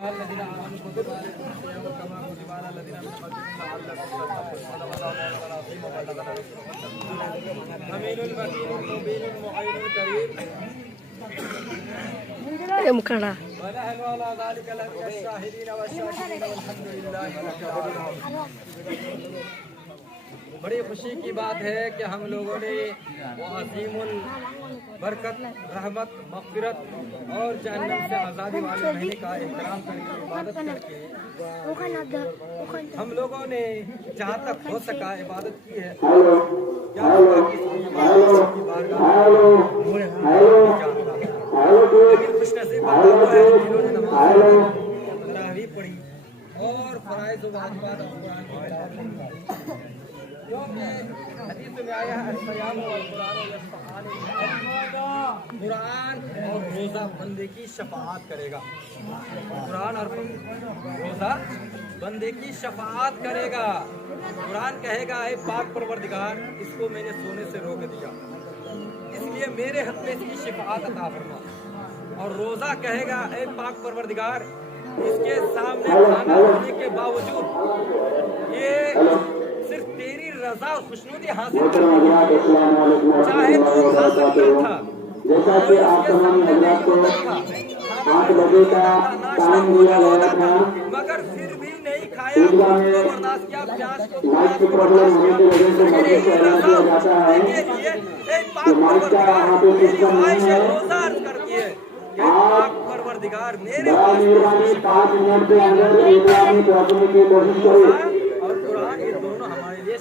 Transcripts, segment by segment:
الذين آمنوا كتب عليكم الصيام كما كتب على الذين من قبلكم لعلكم تتقون صدق الله مولانا العظيم وبلغنا رسوله أمين مكين مبين معين كريم ونحن على ذلك لمن الشاهدين والشاكرين والحمد لله رب العالمين. بڑی خوشی کی بات ہے کہ ہم لوگوں نے وہ عظیم البرکت رحمت مغفرت اور جہنم سے آزادی والے مہینے کا احترام کر کے عبادت کر کے ہم لوگوں نے جہاں تک ہو سکا عبادت کی ہے. کیا کی بارگاہ لیکن خوش نصیب بندہ ہے جنہوں نے نماز تراویح پڑھی اور فرائض و واجبات قرآن کی تلاوت کی. حدیث میں آیا ہے الصیام والقرآن یشفعان قرآن اور روزہ بندے کی شفاعت کرے گا. قرآن اور روزہ بندے کی شفاعت کرے گا. قرآن کہے گا اے پاک پروردگار اس کو میں نے سونے سے روک دیا اس لیے میرے حق میں اس کی شفاعت عطا فرما. اور روزہ کہے گا اے پاک پروردگار اس کے سامنے کھانا ہونے کے باوجود یہ صرف تیری رضا اور خوشنودی حاصل کرنے چاہے تو کھا سکتا تھا اور اس کے سامنے نہیں ہوتا تھا ناشتہ موجود ہوتا تھا مگر پھر بھی نہیں کھایا کو برداشت کیا پیاس کو برداشت کیا تیری رضا کے لیے اے پاک پروردگار میری خواہش ہے روزہ عرض کرتی ہے کہ پاک پروردگار میرے پاس اور قرآن یہ دونوں ہمارے لیے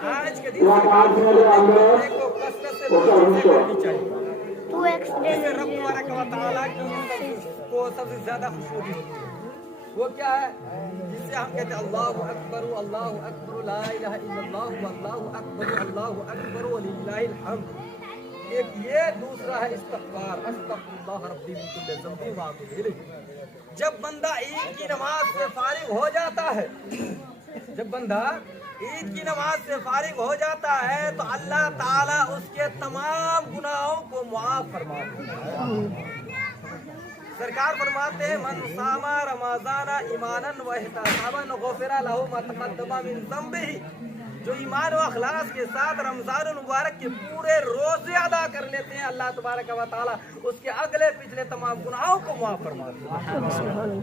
آج کے دن کو کثرت سے کرنی چاہیے. رب تبارک و تعالیٰ کی کو سب سے زیادہ خوشبو ہوتی ہے وہ کیا ہے جس سے ہم کہتے ہیں اللہ اکبر لا الہ الا اللہ واللہ اکبر وللہ الحمد. ایک یہ دوسرا ہے استغفار استغفر اللہ ربی من کل ذنب واتوب الیہ. جب بندہ عید کی نماز سے فارغ ہو جاتا ہے عید کی نماز سے فارغ ہو جاتا ہے تو اللہ تعالیٰ اس کے تمام گناہوں کو معاف فرماتا ہے. سرکار فرماتے ہیں من صام رمضان ایمانا واحتسابا غفر له ما تقدم من ذنبه. جو ایمان و اخلاص کے ساتھ رمضان المبارک کے پورے روزے ادا کر لیتے ہیں اللہ تبارک و تعالیٰ اس کے اگلے پچھلے تمام گناہوں کو معاف فرماتے ہیں.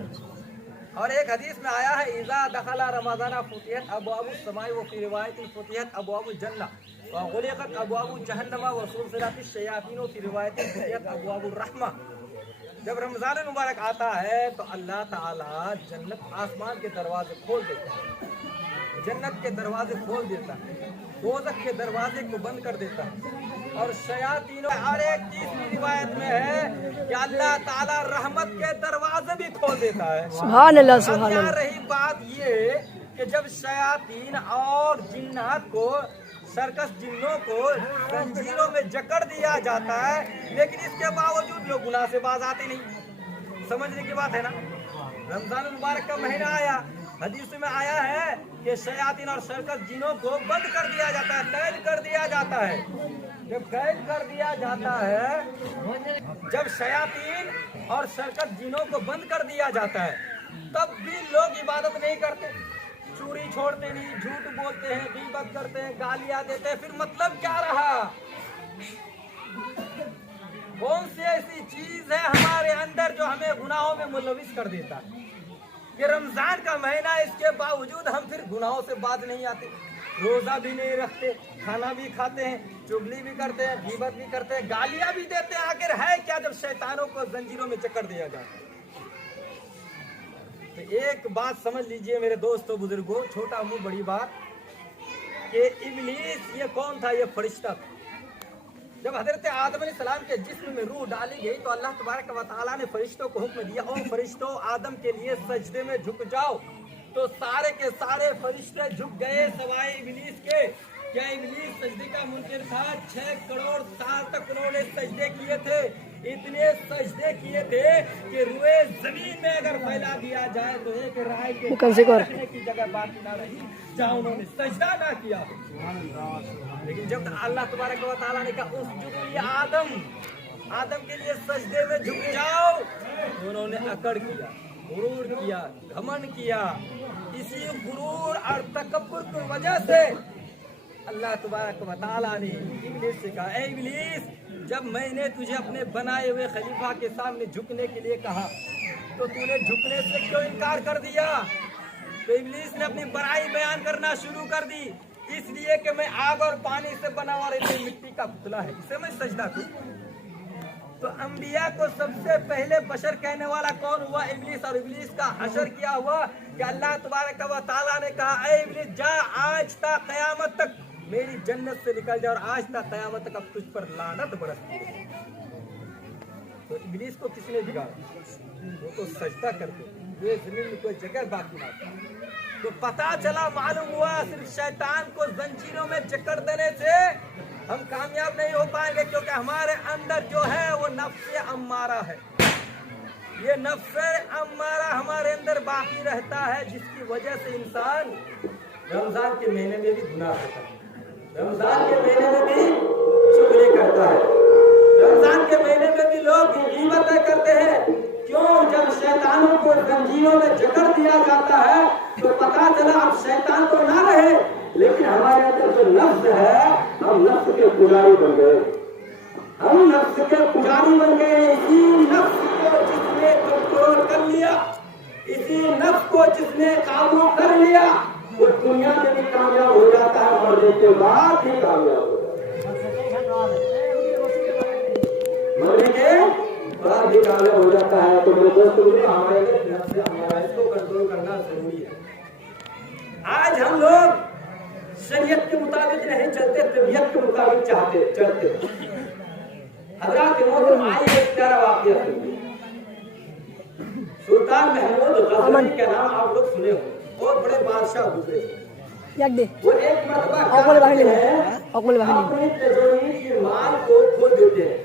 اور ایک حدیث میں آیا ہے اذا دخل رمضان فتحت ابواب السماء وفي روایت فتحت ابواب الجنہ وغلقت ابواب جہنم وسلسلت الشیاطین وفي روایت فتحت ابواب الرحمہ. جب رمضان المبارک آتا ہے تو اللہ تعالیٰ جنت آسمان کے دروازے کھول دیتا ہے جنت کے دروازے کھول دیتا ہے دوزخ کے دروازے کو بند کر دیتا ہے اور شیاطین ہر ایک تیسری روایت میں ہے کہ اللہ تعالیٰ رحمت کے دروازے بھی کھول دیتا ہے. سبحان اللہ سبحان اللہ. رہی بات یہ کہ جب شیاطین اور جنات کو سرکس جنوں کو زنجیروں میں جکڑ دیا جاتا ہے لیکن اس کے باوجود لوگ گناہ سے باز آتے نہیں. سمجھنے کی بات ہے نا. رمضان المبارک کا مہینہ آیا حدیث میں آیا ہے کہ شیاطین اور سرکس جنوں کو بند کر دیا جاتا ہے قید کر دیا جاتا ہے. جب قید کر دیا جاتا ہے جب شیاطین اور سرکس جنوں کو بند کر دیا جاتا ہے تب بھی لوگ عبادت نہیں کرتے چوری چھوڑتے نہیں جھوٹ بولتے ہیں غیبت کرتے ہیں گالیاں دیتے ہیں. پھر مطلب کیا رہا؟ کون سی ایسی چیز ہے ہمارے اندر جو ہمیں گناہوں میں ملوث کر دیتا ہے کہ رمضان کا مہینہ اس کے باوجود ہم پھر گناہوں سے باز نہیں آتے روزہ بھی نہیں رکھتے کھانا بھی کھاتے ہیں چگلی بھی کرتے ہیں غیبت بھی کرتے ہیں گالیاں بھی دیتے ہیں. آخر ہے کیا جب شیطانوں کو زنجیروں میں جکڑ دیا جاتا ہے؟ تو ایک بات سمجھ لیجئے میرے دوستو بزرگوں چھوٹا منہ بڑی بات کہ ابلیس یہ کون تھا؟ یہ فرشتہ تھا. جب حضرت آدم علیہ السلام کے جسم میں روح ڈالی گئی تو اللہ تبارک و تعالیٰ نے فرشتوں کو حکم دیا اور فرشتوں آدم کے لیے سجدے میں جھک جاؤ. تو سارے کے سارے فرشتے جھک گئے سوائے ابلیس کے. کیا ابلیس سجدے کا منکر تھا؟ 6 کروڑ سال تک انہوں نے سجدے کیے تھے. اتنے سجدے کیے تھے کہ روئے زمین میں اگر پھیلا دیا جائے تو ایک رائے کے رکھنے کی جگہ باقی نہ رہی جہاں انہوں نے سجدہ نہ کیا. لیکن جب اللہ تبارک و تعالیٰ نے کہا اسجدوا لآدم، آدم کے لیے سجدے میں جھک جاؤ، انہوں نے اکڑ کیا، غرور کیا، گھمنڈ کیا. اسی غرور اور تکبر کی وجہ سے اللہ تبارک و تعالیٰ نے ابلیس سے کہا اے ابلیس، جب میں نے تجھے اپنے بنائے ہوئے خلیفہ کے سامنے جھکنے کے لیے کہا تو تو نے جھکنے سے کیوں انکار کر دیا؟ تو ابلیس نے اپنی بڑائی بیان کرنا شروع کر دی، اس لیے کہ میں آگ اور پانی سے بنا اور مٹی کا پتلا ہے، اسے میں سجدہ کروں. تو انبیاء کو سب سے پہلے بشر کہنے والا کون ہوا؟ ابلیس. اور ابلیس کا حشر کیا ہوا کہ اللہ تبارک و تعالیٰ نے کہا اے ابلیس جا، آج تا قیامت تک میری جنت سے نکل جا، اور آج تا قیامت تک اب تجھ پر لعنت برستی ہے. تو ابلیس کو کس نے بگاڑا؟ وہ تو سجدہ کرتے، یہ زمین میں کوئی جگہ باقی نہ تھی. تو پتا چلا، معلوم ہوا صرف شیطان کو زنجیروں میں جکڑ دینے سے ہم کامیاب نہیں ہو پائیں گے، کیونکہ ہمارے اندر جو ہے وہ نفس امارہ ہے. یہ نفس امارہ ہمارے اندر باقی رہتا ہے، جس کی وجہ سے انسان رمضان کے مہینے میں بھی گناہ کرتا ہے، رمضان کے مہینے میں بھی چغلی کرتا ہے، رمضان کے مہینے میں بھی لوگ غیبتیں کرتے ہیں. کیوں؟ جب شیطانوں کو زنجیروں میں جکڑ دیا جاتا ہے تو پتا چلا اب شیطان تو نہ رہے، لیکن ہمارے اندر جو نفس ہے، ہم نفس کے پجاری بن گئے، ہم نفس کے پجاری بن گئے. اسی نفس کو جس نے کنٹرول کر لیا، اسی نفس کو جس نے قابو کر لیا، وہ دنیا میں بھی کامیاب ہو جاتا ہے، مرنے کے بعد بھی کامیاب ہو جاتا ہے، مرنے کے بعد بھی کامیاب ہو جاتا ہے. تو میرے دوستوں، ہمارے نفس ہمارا اس کو کنٹرول کرنا ضروری ہے. آج ہم لوگ شریعت کے مطابق نہیں چلتے، طبیعت کے مطابق چلتے. حضرات محترم، آئیے ایک پیارا واقعہ سنیے. سلطان محمود غزنوی کا نام آپ لوگ سنے ہوں، بہت بڑے بادشاہ گزرے. وہ ایک مرتبہ اپنی تجوری کی مال کو کھو دیتے ہیں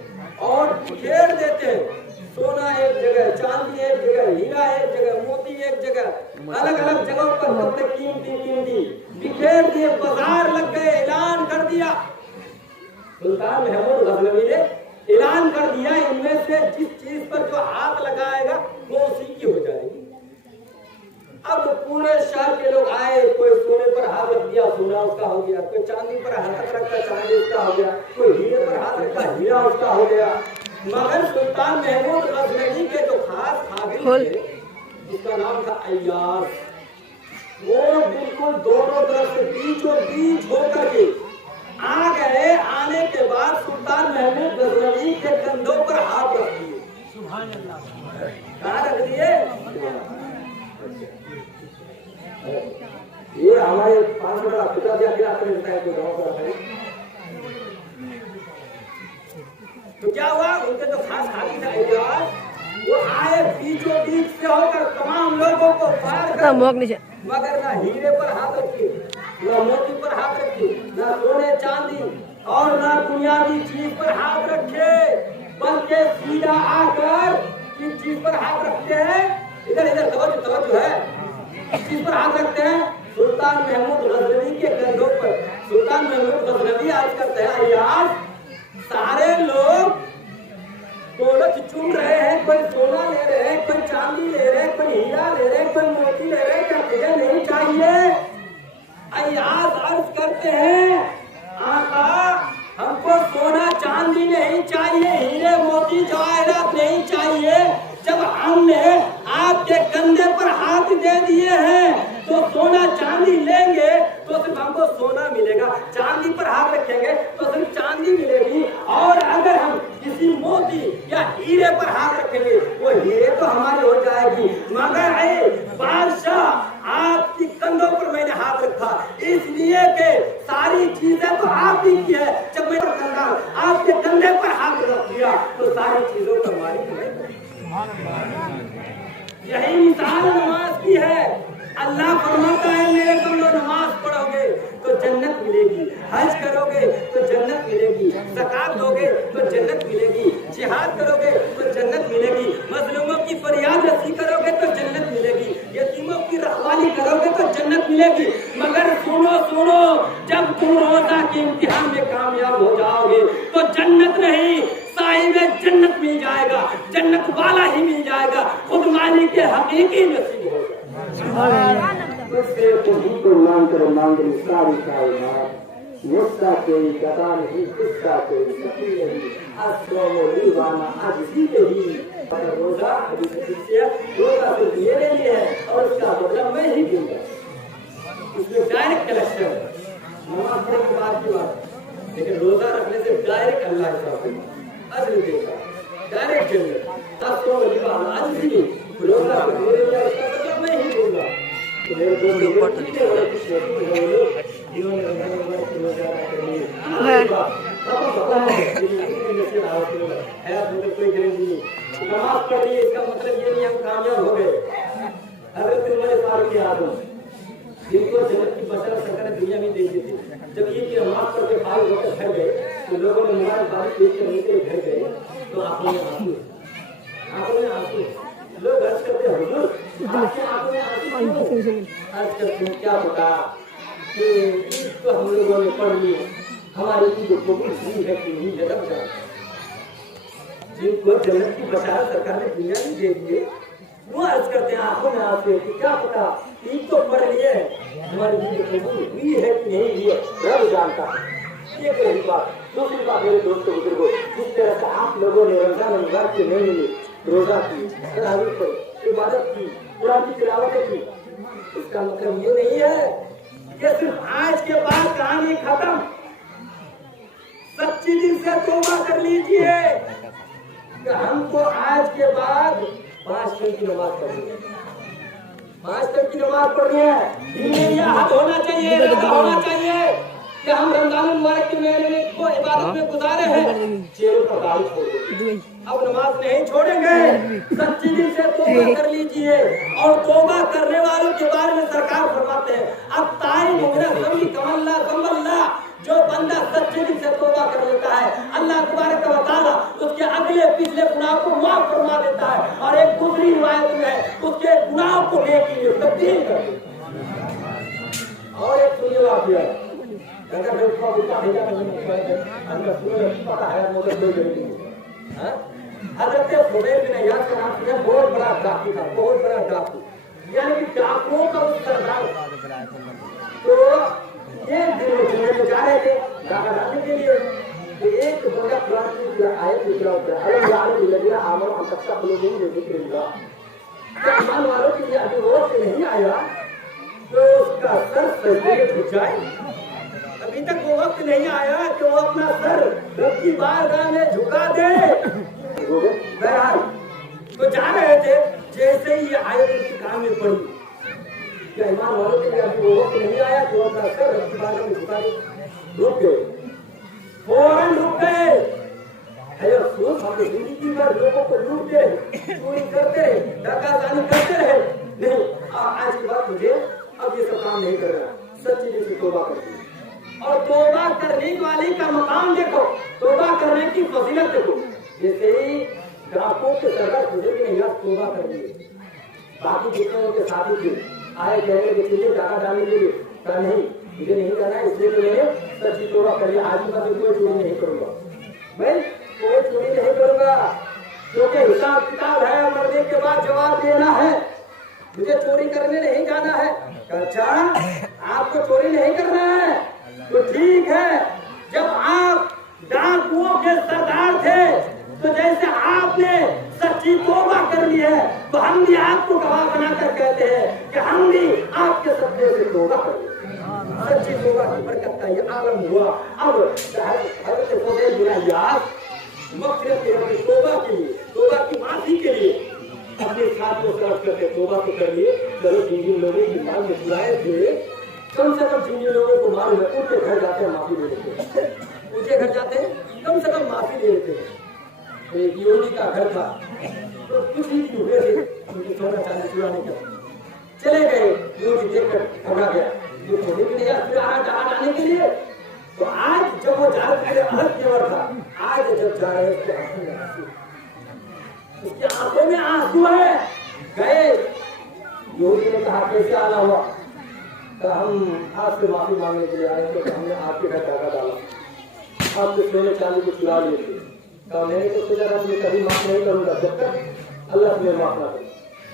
اور پھیر دیتے ہیں. سونا ایک جگہ، چاندی ایک جگہ، ہیرا ایک جگہ، موتی ایک جگہ، الگ الگ جگہوں پر کپڑے قیمتی بکھیر دیے. بازار لگ گئے، اعلان کر دیا. سلطان محمود غزنوی نے اعلان کر دیا ان میں سے جس چیز پر جو ہاتھ لگائے گا وہ اسی کی ہو جائے گی. اب پورے شہر کے لوگ آئے، کوئی سونے پر ہاتھ رکھ دیا، سونا اس کا ہو گیا، کوئی چاندی پر ہاتھ رکھا، چاندی اس کا ہو گیا، کوئی ہیرے پر ہاتھ رکھا، ہیرا اس کا ہو گیا. مگر سلطان محمود غزنوی کے جو خاص قابل تھے، اس کا نام تھا ایاز. وہ بالکل دونوں طرف سے بیچوں بیچ ہو کر کے آ گئے. آنے کے بعد سلطان محمود غزنوی کے کندھوں پر ہاتھ رکھ دیے. سبحان اللہ. کہاں رکھ دیے؟ یہ ہمارے پانچ بڑا خدا دیا گیا ملتا ہے جو گاؤں کا ہے. تو کیا ہوا؟ ان کے جو خاص خالی تھا ایاز، وہ آئے بیچوں بیچ سے ہو کر تمام لوگوں کو پار کر، مگر نہ ہیرے پر ہاتھ رکھے، نہ موتی پر ہاتھ رکھے، نہ سونے چاندی اور نہ دنیاوی چیز پر ہاتھ رکھے، بلکہ سیدھا آ کر کس چیز پر ہاتھ رکھتے ہیں؟ ادھر توجہ ہے. کس چیز پر ہاتھ رکھتے ہیں؟ سلطان محمود غزنوی کے کندھوں پر. سلطان محمود غزنوی آج کرتے ہیں ایاز، سارے لوگ دولت چن رہے ہیں، کوئی سونا لے رہے ہیں، کوئی چاندی لے رہے ہیں، کوئی ہیرا لے رہے ہیں، کوئی موتی لے رہے ہیں. کیا تجھے نہیں چاہیے؟ ایاز عرض کرتے ہیں آقا، ہم کو سونا چاندی نہیں چاہیے، ہیرے موتی جواہرات نہیں چاہیے. جب ہم نے آپ کے کندھے پر ہاتھ دے دیے ہیں تو سونا چاندی لیں گے تو صرف ہم کو سونا ملے گا، چاندی پر ہاتھ رکھیں گے تو صرف چاندی ملے گی، اور اگر ہم کسی موتی یا ہیرے پر ہاتھ رکھیں گے وہ ہیرے تو ہماری ہو جائے گی. مگر اے بادشاہ، آپ کی کندھوں پر میں نے ہاتھ رکھا اس لیے کہ ساری چیزیں تو آپ ہی کی ہے. جب میں آپ کے کندھے پر ہاتھ رکھ دیا تو ساری چیزوں پر مالک ہے. یہی مثال نماز کی ہے. اللہ فرماتا ہے میرے بندو نماز پڑھو گے تو جنت ملے گی، حج کرو گے تو جنت ملے گی، زکات دو گے تو جنت ملے گی، جہاد کرو گے تو جنت ملے گی، مظلوموں کی فریاد رسی کرو گے تو جنت ملے گی، یتیموں کی رکھوالی کرو گے تو جنت ملے گی. مگر سنو، جب تم روزہ کے امتحان میں نہیں، صاحب جنت مل جائے گا، جنت والا ہی مل جائے گا، خود مالک کے حقیقی نصیب ہوگا۔ اس سے خود کو مانگ کر مانگنی ساری کائنات، مستہ کوئی گدا نہیں، قصہ کوئی سخی نہیں، اسلام و لیوانا عجزی نہیں۔ روزہ حدیث قدسی ہے، روزہ صرف میرے لیے ہے اور اس کا بدلہ میں ہی دوں گا۔ اس میں ڈائریکٹ کلیکشن ہے، نماز پڑھنے کے بعد کی بات ہے، لیکن روزہ رکھنے سے ڈائریکٹ اللہ کے ساتھ اجر دے گا، ڈائریکٹ جنت۔ اسلام و لیوانا عجزی نہیں، روزہ صرف میرے لیے اس کا بدلہ میں ہی دوں گا۔ نماز پڑھی اس کا مطلب یہ نہیں ہم کامیاب ہو گئے۔ حضرت عمر فاروق اعظم جن کو جنت کی بشارت سرکار نے دنیا میں دے دی تھی، جب یہ کی نماز پڑھ کے فارغ ہو کر گھر گئے تو لوگوں نے موبائل بارش پیش کرنے کے لیے گھر گئے تو آنکھوں میں آنسو لوگ عرض کرتے ہیں حضور آپ کی آنکھوں میں آنسو عرض کرتے ہیں کیا بتا کہ عید تو ہم لوگوں نے پڑھ لی، ہماری عید قبول ہوئی ہے کہ نہیں ہے، رب جانتا۔ جن کو جنت کی بشارت سرکار نے دنیا میں دے دیے وہ عرض کرتے ہیں آنکھوں میں آنسو کہ کیا پتا عید تو پڑھ لیے ہماری عید قبول ہوئی ہے کہ نہیں ہوئی ہے، رب جانتا۔ یہ پہلی بات۔ دوسری بات میرے دوستوں بزرگوں، جس طرح سے آپ لوگوں نے رمضان المبارک کے مہینے میں روزہ کی، تراویح پڑھی، عبادت کی، قرآن کی تلاوت کی، اس کا مطلب یہ نہیں ہے کہ صرف آج کے بعد کہانی ختم، سچی دل سے توبہ کر لیجیے کہ ہم کو آج کے بعد 5 ٹائم کی نماز پڑھنی ہے، 5 ٹائم کی نماز پڑھنی ہے۔ دل میں یہ حد ہونا چاہیے، ارادہ ہونا چاہیے کہ ہم رمضان المبارک کے مہینے میں کو عبادت میں گزارے ہیں، چہروں پر داڑھی چھوڑ دیں، اب نماز نہیں چھوڑیں گے، سچی دل سے توبہ کر لیجئے۔ اور توبہ کرنے والوں کے بارے میں سرکار فرماتے ہیں اب تائب من ذنب کمن لا ذنب اللہ، جو بندہ سچے دل سے توبہ کر لیتا ہے اللہ تبارک و تعالیٰ اس کے اگلے پچھلے گناہ کو معاف فرما دیتا ہے، اور ایک دوسری روایت میں اس کے گناہ کو نیکی میں تبدیل کر دیتا ہے۔ اور ایک سنیے واقعہ ہے، اگر میں اس کو بتا بھیجا پتا ہے مگر کوئی ضروری نہیں۔ حضرت فضیل بن عیاض کا نام سنا، بہت بڑا ڈاکو تھا، بہت بڑا ڈاکو، یعنی کہ ڈاکوؤں کا وہ سردار تھا۔ تو ایک دن وہ جنگل میں جا رہے تھے ڈاکہ ڈالنے کے لیے، تو ایک بندہ قرآن کی آیت نکلا ہوتا ہے الم یعلم الذین آمنوا ان تخشع قلوبهم لذکر اللہ، کیا ایمان والوں کے لیے ابھی وقت نہیں آیا تو اس کا سر سجدے میں جھک جائے؟ ابھی تک وہ وقت نہیں آیا کہ وہ اپنا سر رب کی بارگاہ میں جھکا دے۔ بہرحال تو جا رہے تھے، جیسے ہی یہ آیت ان کی کان میں پڑی کہ ایمان والوں کے لیے ابھی وہ وقت نہیں آیا کہ وہ اپنا سر رب کی بارگاہ میں جھکا دے، رک گئے، فوراً رک گئے۔ ہے افسوس ہم زندگی بھر لوگوں کو لوٹتے رہے، چوری کرتے رہے، ڈاکہ دانی کرتے رہے، نہیں آج کے بعد مجھے اب یہ سب کام نہیں کر رہا، سچی دل سے توبہ کرتی۔ اور توبہ کرنے والے کا مقام دیکھو، توبہ کرنے کی فضیلت دیکھو۔ جیسے ہی ڈاکو کے سردار فضیل بن عیاض توبہ کر لیے، باقی جتنے ان کے ساتھی تھے آئے کہنے کہ تجھے ڈاکہ ڈالنے کے لیے، کہا نہیں مجھے نہیں کرنا ہے، اس لیے تو میں نے سچی توبہ کر لیا، آج میں کوئی چوری نہیں کروں گا، میں کوئی چوری نہیں کروں گا، کیونکہ حساب کتاب ہے، مرنے کے بعد جواب دینا ہے، مجھے چوری کرنے نہیں جانا ہے۔ اچھا آپ کو چوری نہیں کرنا ہے تو ٹھیک ہے، جب آپ ڈاکوؤں کے سردار تھے تو جیسے آپ نے سچی توبہ کر لی ہے تو ہم بھی آپ کو گواہ بنا کر کہتے ہیں کہ ہم بھی آپ کے صدقے سے توبہ کر لیں۔ سچی توبہ کی برکت کا یہ عالم ہوا۔ اب حضرت فضیل بن عیاض مغفرت کے لیے، توبہ کے لیے، توبہ کی معافی کے لیے اپنے ساتھیوں سے عرض کرتے توبہ تو کر لیے، چلو جن لوگوں کی مال میں بلائے تھے کم سے کم جن لوگوں کو معلوم ہے ان کے گھر جاتے ہیں معافی لے لیتے ہیں، ان کے گھر جاتے ہیں کم سے کم معافی لے لیتے ہیں۔ ایک یہودی کا گھر تھا تو کچھ ہی دن ہوئے تھے ان کی سونا چاندی چرانے کا، چلے گئے، یہودی دیکھ کر گھبرا گیا، یہ چھوڑنے کے لیے پھر آنے کے لیے۔ تو آج جب وہ جا رہے عہد کیور تھا، آج جب جا رہے تھے اس کی آنکھوں میں آنسو ہے، گئے یہودی نے کہا کیسے آنا ہوا؟ کہ ہم آپ سے معافی مانگنے کے لیے آئے تو ہم نے آپ کے گھر ڈاکہ ڈالا، آپ کے سونے چاندی کو چرا لیے تھے، کہا میں نے تو سوچا تھا تمہیں کبھی معاف نہیں کروں گا جب تک اللہ تمہیں معاف نہ کرے،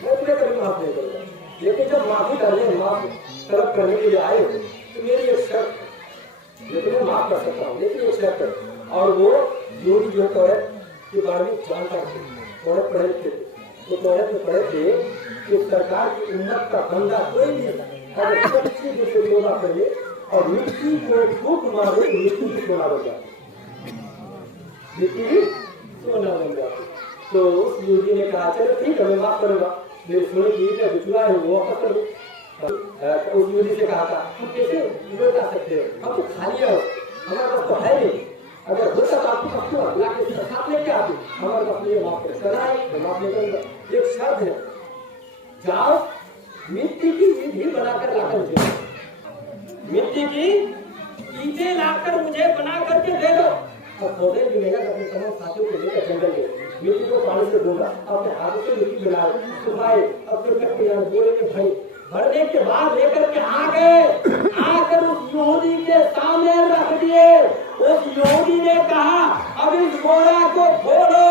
میں تمہیں کبھی معاف نہیں کروں گا، لیکن جب معافی کرنے معاف طلب کرنے کے لیے آئے ہو تو میری ایک شرط، میں تمہیں معاف کر سکتا ہوں لیکن ایک شرط ہے، اور وہ یہودی جو ہے کہ بارے میں جانتا تھے، توریت پڑھے تھے، تو توریت میں پڑھے تھے کہ سرکار کی امت کا بندہ کوئی بھی اگر سچی دل سے توبہ کرے اور مٹی کو پھونک مارے مٹی کی سونا بن جاتی، مٹی سونا بن جاتی۔ تو اس یہودی نے کہا چلو ٹھیک ہے میں معاف کروں گا، میرے سونے کی عید ہے بچڑا ہے وہ واپس کرو۔ اس یہودی سے کہا تھا تم کیسے لوٹ آ سکتے ہو، ہم تو خالی ہو، ہمارے پاس تو ہے نہیں، اگر ہوتا تو آپ کو کب کیوں اللہ کے ساتھ لے کے آتے، ہمارے پاس یہ معاف کرے، سزا ہے میں معاف نہیں کروں گا، ایک شرط ہے جاؤ مٹی کی عید ہی بنا کر لا کر مجھے، مٹی کی اینٹیں لا کر مجھے بنا کر کے دے دو۔ اب پودے بھی لے کر اپنے تمام ساتھیوں کو لے کر جنگل گئے، مٹی کو پانی سے دھوگا، اپنے ہاتھوں سے مٹی بنائے، سکھائے، اپنے کٹے بولے میں بھائی بھرنے کے بعد لے کر کے آ گئے، آ کر اس یہودی کے سامنے رکھ دیے۔ اس یہودی نے کہا اب اس گوڑا کو کھولو۔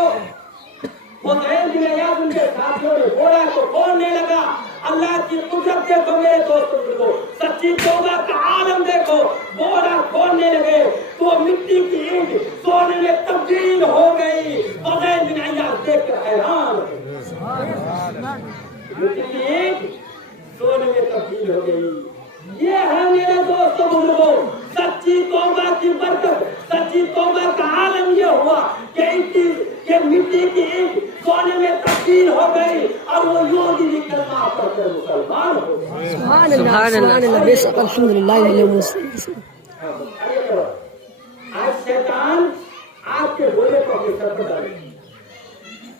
حسین بن ایاز ان کے ساتھیوں نے گوڑا کو کھولنے لگا۔ اللہ کی قدرت دیکھو میرے دوستوں کو، سچی توبہ کا عالم دیکھو، گوڑا کھولنے لگے تو مٹی کی اینٹ سونے میں تبدیل ہو گئی۔ حسین بن ایاز دیکھ کر حیران، مٹی کی اینٹ سونے میں تبدیل ہو گئی۔ یہ ہے میرے دوستوں بزرگوں سچی توبہ کی برکت، سچی توبہ کا عالم یہ ہوا کہ مٹی کی اینٹ سونے میں تبدیل ہو گئی اور وہ یہودی بھی کلمہ پڑھ کر مسلمان ہو گئے۔ سبحان اللہ سبحان اللہ، بے شک الحمدللہ۔ آج شیطان آپ کے بولے کو اپنے سر پر ڈالے،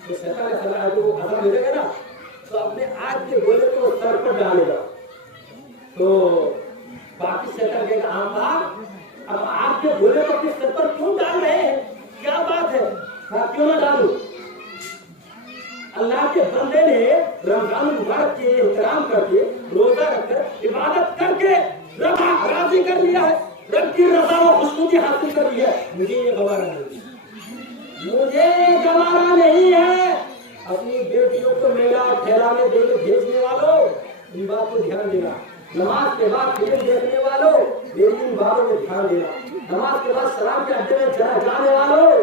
تو شیطان صلاح جو عذاب ملے گا نا تو اپنے آج کے گولے کو سر پر ڈالے گا، تو باقی شیطان کہے گا اب آپ کے گولے کو اپنے سر پر کیوں ڈال رہے ہیں، کیا بات ہے، کیوں نہ ڈالوں؟ اللہ کے بندے نے رمضان المبارک کے احترام کر کے روزہ رکھ کر عبادت کر کے رب راضی کر لیا ہے، رب کی رضا و خوشنودی حاصل کر لی ہے، مجھے یہ گوارا نہیں، مجھے یہ گوارا نہیں ہے۔ اپنی بیٹیوں کو میلہ اور ٹھیلا میں دے کے بھیجنے والوں ان بات کو دھیان دینا، نماز کے بعد فلم دیکھنے والوں میری ان باتوں میں دھیان دینا، نماز کے بعد شراب کے اڈے میں جانے والوں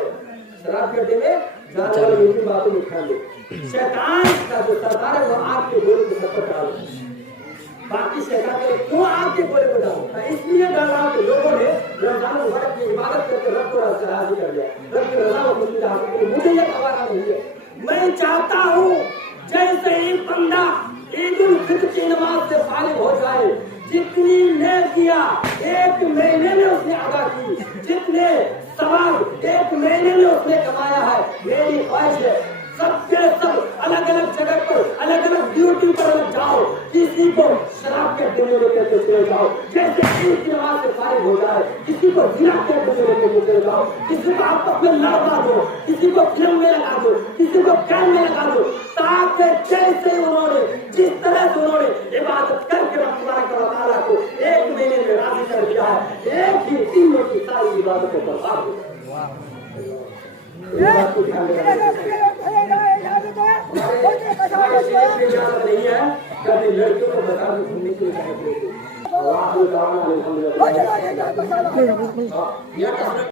شراب کے اڈے میں جانے والوں میری ان باتوں میں دھیان دے۔ شیطان کا جو سردار ہے وہ آپ کے گولے کو سب پر ڈالو، باقی شیطان کے کیوں آپ کے گولے کو ڈالو؟ اس لیے ڈال رہا ہوں کہ لوگوں نے رمضان المبارک کی عبادت کر کے رب کو راضی کر لیا، رب کی رضا و خوشی حاصل کر لی، مجھے یہ گوارا نہیں ہے۔ میں چاہتا ہوں جیسے ہی بندہ عید الفطر کی نماز سے فارغ ہو جائے، جتنی نیک کیا ایک مہینے میں اس نے ادا کی، جتنے ثواب ایک مہینے میں اس نے کمایا ہے، میری خواہش ہے سب کے سب الگ الگ جگہ پر الگ الگ ڈیوٹی پر جاؤ، کسی کو شراب کے اڈے میں لے کر کے چلے جاؤ، جیسے عید کی نماز سے فارغ ہو جائے کسی کو زنا کے اڈے میں لے کر کے چلے جاؤ، کسی کو آپس میں لڑوا دو، کسی کو فلم میں لگا دو، کسی کو کام میں لگا دو، تاکہ جیسے انہوں نے جس طرح سے انہوں نے عبادت کر کے رب تبارک و تعالیٰ کو ایک مہینے میں راضی کر دیا ہے، ایک ہی دن میں کی ساری عبادتیں برباد ہو گئی۔ نہیں ہے کہ اپنی لڑکیوں کو بتا دیں گھومنے کے لیے